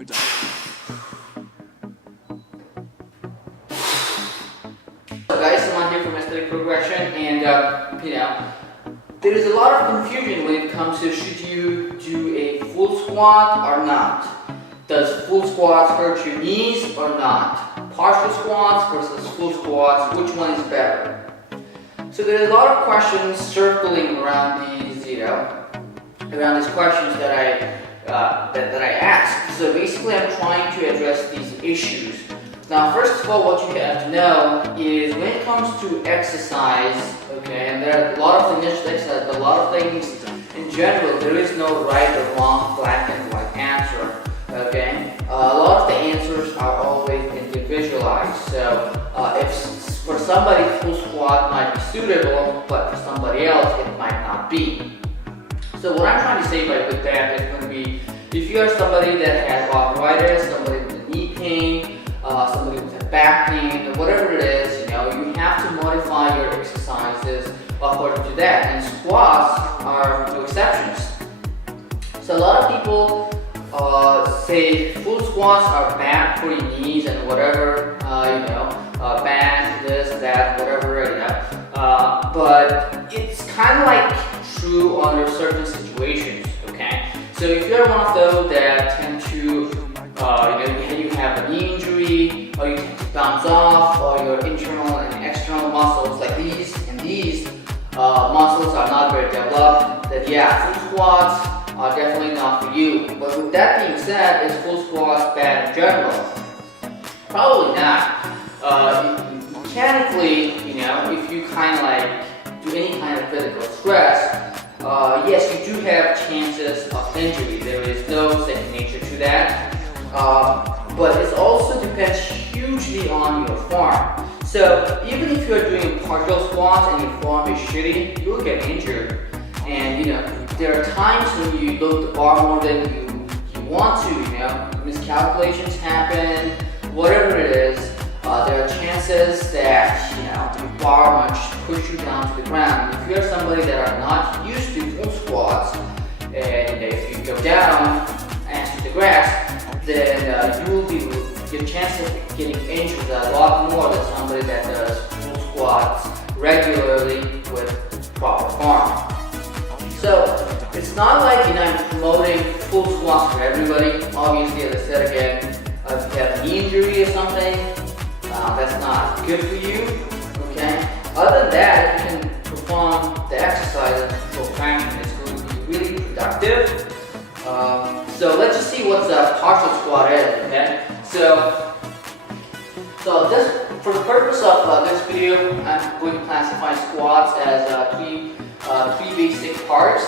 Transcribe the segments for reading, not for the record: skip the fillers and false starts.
Guys, Saman here from Aesthetic Progression, and there is a lot of confusion when it comes to should you do a full squat or not. Does full squats hurt your knees or not? Partial squats versus full squats, which one is better? So there are a lot of questions circling around these, around these questions that I ask. So basically, I'm trying to address these issues. Now, first of all, what you have to know is when it comes to exercise, okay, and there are a lot of things, a lot of things in general, there is no right or wrong, black and white answer, okay? A lot of the answers are always individualized. So if for somebody full squat might be suitable, but for somebody else it might not be. So what I'm trying to say with that is going to be, if you are somebody that has arthritis, somebody with knee pain, somebody with back pain, or whatever it is, you have to modify your exercises according to that, and squats are no exceptions. So a lot of people say full squats are bad for your knees and whatever, bad, this, that, whatever, but it's kind of like true under certain situations, okay? So if you're one of those that tend to, you have an knee injury, or you tend to bounce off, or your internal and external muscles like these and these muscles are not very developed, then yeah, full squats are definitely not for you. But with that being said, is full squats bad in general? Probably not. Mechanically, if you kind of like do any kind of physical stress, yes, you do have chances of injury. There is no second nature to that. But it also depends hugely on your form. So even if you're doing partial squats and your form is shitty, you'll get injured. And there are times when you load the bar more than you want to, miscalculations happen, whatever it is, there are chances that the bar might push you down to the ground. If you're somebody that are not used to full squats, and if you go down and to the grass, then your chances of getting injured are a lot more than somebody that does full squats regularly with proper form. So it's not like I'm promoting full squats for everybody. Obviously, as I said again, if you have an injury or something, that's not good for you. Okay. Other than that, if you can perform the exercise for traction, it's going to be really productive. So let's just see what the partial squat is, okay? So this, for the purpose of this video, I'm going to classify squats as three basic parts,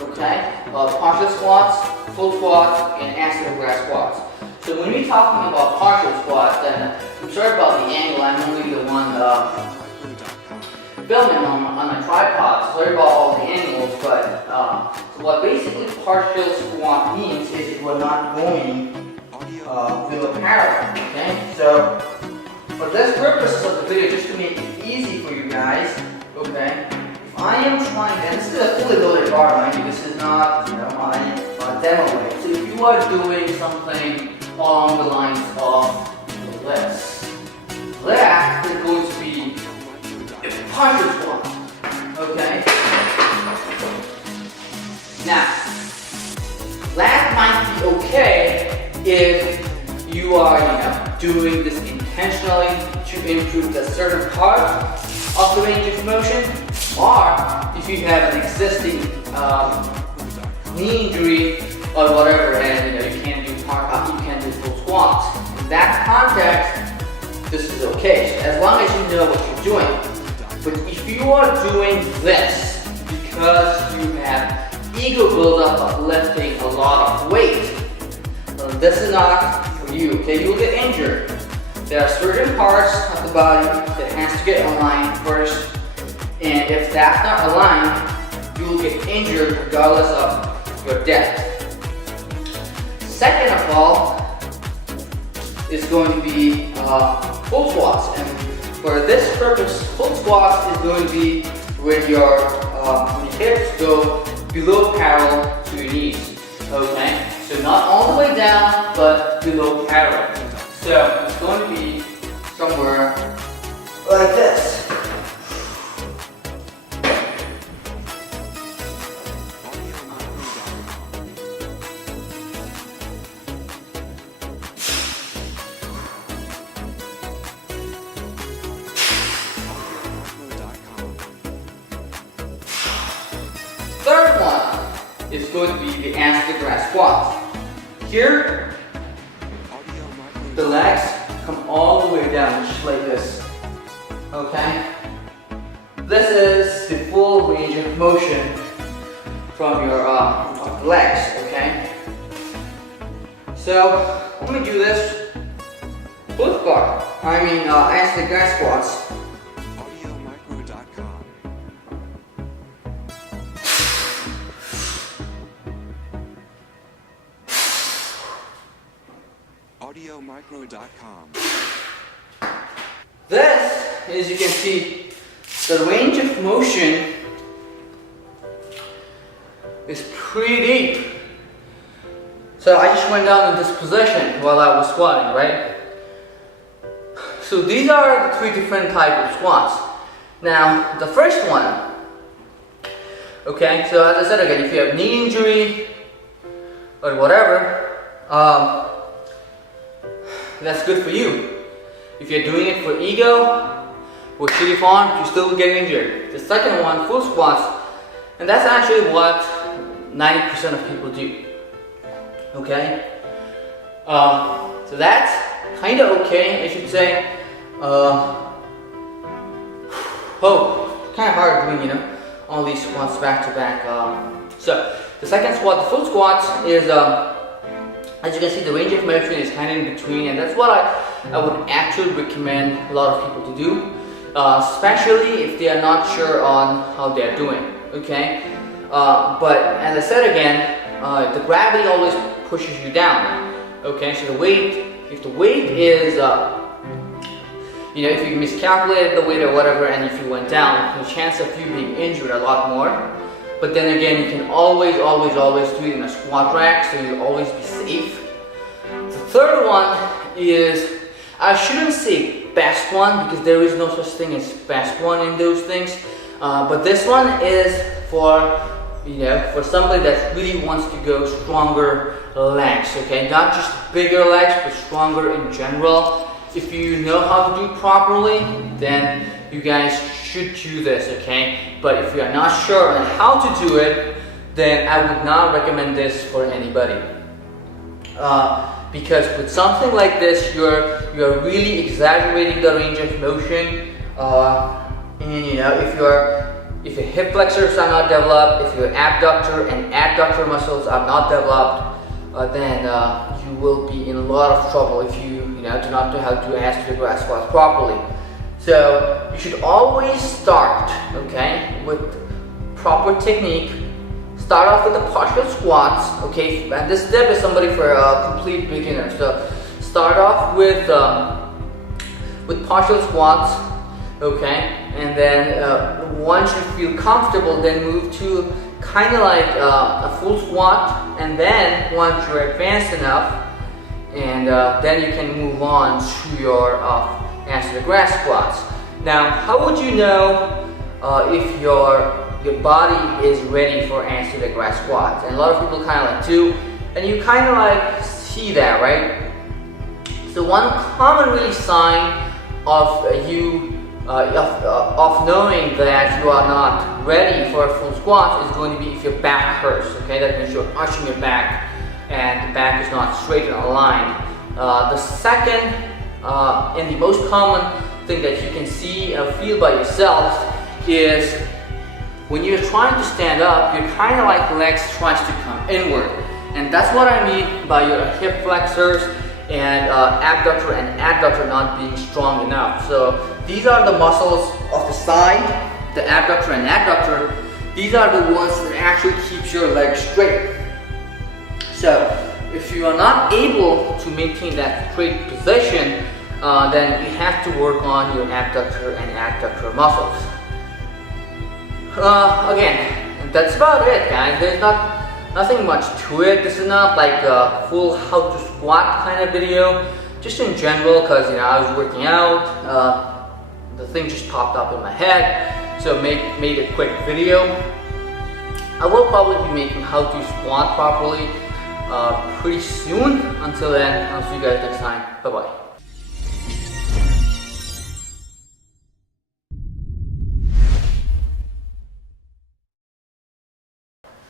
okay? Partial squats, full squats, and axial grass squats. So when we're talking about partial squats, then I'm sorry about the angle, I'm only the one filming on my tripod. Sorry about all the angles, but so what basically partial squat means is we're not going below parallel, okay? So for this purposes of the video, just to make it easy for you guys, okay? If I am trying, and this is a fully loaded bar, mind you, this is not my demo weight. So if you are doing something along the lines of this, that is going to be partial squat, okay? Now, that might be okay if you are, doing this intentionally to improve the certain part of the range of motion, or if you have an existing knee injury or whatever, and you can't do full squats. In that context, this is okay, so as long as you know what you're doing. But if you are doing this because you have ego buildup of lifting a lot of weight, this is not for you, okay? You'll get injured. There are certain parts of the body that has to get aligned first, and if that's not aligned, you will get injured regardless of your depth. Second of all is going to be full squats, and for this purpose, full squats is going to be when your hips go below parallel to your knees. Okay, so not all the way down, but below parallel. So it's going to be somewhere like this. Third one is going to be the hands to the grass squat. Here, the legs come all the way down, just like this. Okay? This is the full range of motion from your legs. Okay? So let me do this pull-up bar. Hands to the grass squats. AudioMicro.com. This, as you can see, the range of motion is pretty deep. So I just went down in this position while I was squatting, right? So these are the three different types of squats. Now, the first one, okay, so as I said again, if you have knee injury or whatever, that's good for you. If you're doing it for ego or shitty form, you still will get injured. The second one, full squats, and that's actually what 90% of people do. Okay? So that's kind of okay, I should say. Kind of hard doing, all these squats back to back. So the second squat, the full squat, is as you can see, the range of motion is kind of in between, and that's what I would actually recommend a lot of people to do, especially if they are not sure on how they're doing. Okay, but as I said again, the gravity always pushes you down. Okay, so the weight, if the weight is, if you miscalculated the weight or whatever, and if you went down, the chance of you being injured a lot more. But then again, you can always do it in a squat rack, so you'll always be safe. The third one is, I shouldn't say best one, because there is no such thing as best one in those things. But this one is for, for somebody that really wants to go stronger legs, okay? Not just bigger legs, but stronger in general. If you know how to do it properly, then you guys should do this, okay? But if you are not sure on how to do it, then I would not recommend this for anybody. Because with something like this, you're really exaggerating the range of motion. And if your hip flexors are not developed, if your abductor and adductor muscles are not developed, then you will be in a lot of trouble if you do not know how to do hands to the grass squats properly. So you should always start, okay, with proper technique. Start off with the partial squats, okay, and this step is somebody for a complete beginner. So start off with partial squats, okay, and then once you feel comfortable, then move to kind of like a full squat, and then once you're advanced enough, and then you can move on to your hands to the grass squats. Now, how would you know if your body is ready for hands to the grass squats? And a lot of people kind of like do, and you kind of like see that, right? So one common really sign of of knowing that you are not ready for a full squat is going to be if your back hurts. Okay, that means you're arching your back and the back is not straight and aligned. The second and the most common thing that you can see and feel by yourself is when you're trying to stand up, you're kind of like legs tries to come inward. And that's what I mean by your hip flexors and abductor and adductor not being strong enough. So these are the muscles of the side, the abductor and adductor. These are the ones that actually keeps your legs straight. So if you are not able to maintain that straight position, then you have to work on your abductor and adductor muscles. Again, that's about it, guys. There's not Nothing much to it. This is not like a full how to squat kind of video. Just in general, because I was working out. The thing just popped up in my head, so made a quick video. I will probably be making how to squat properly pretty soon. Until then, I'll see you guys next time. Bye bye.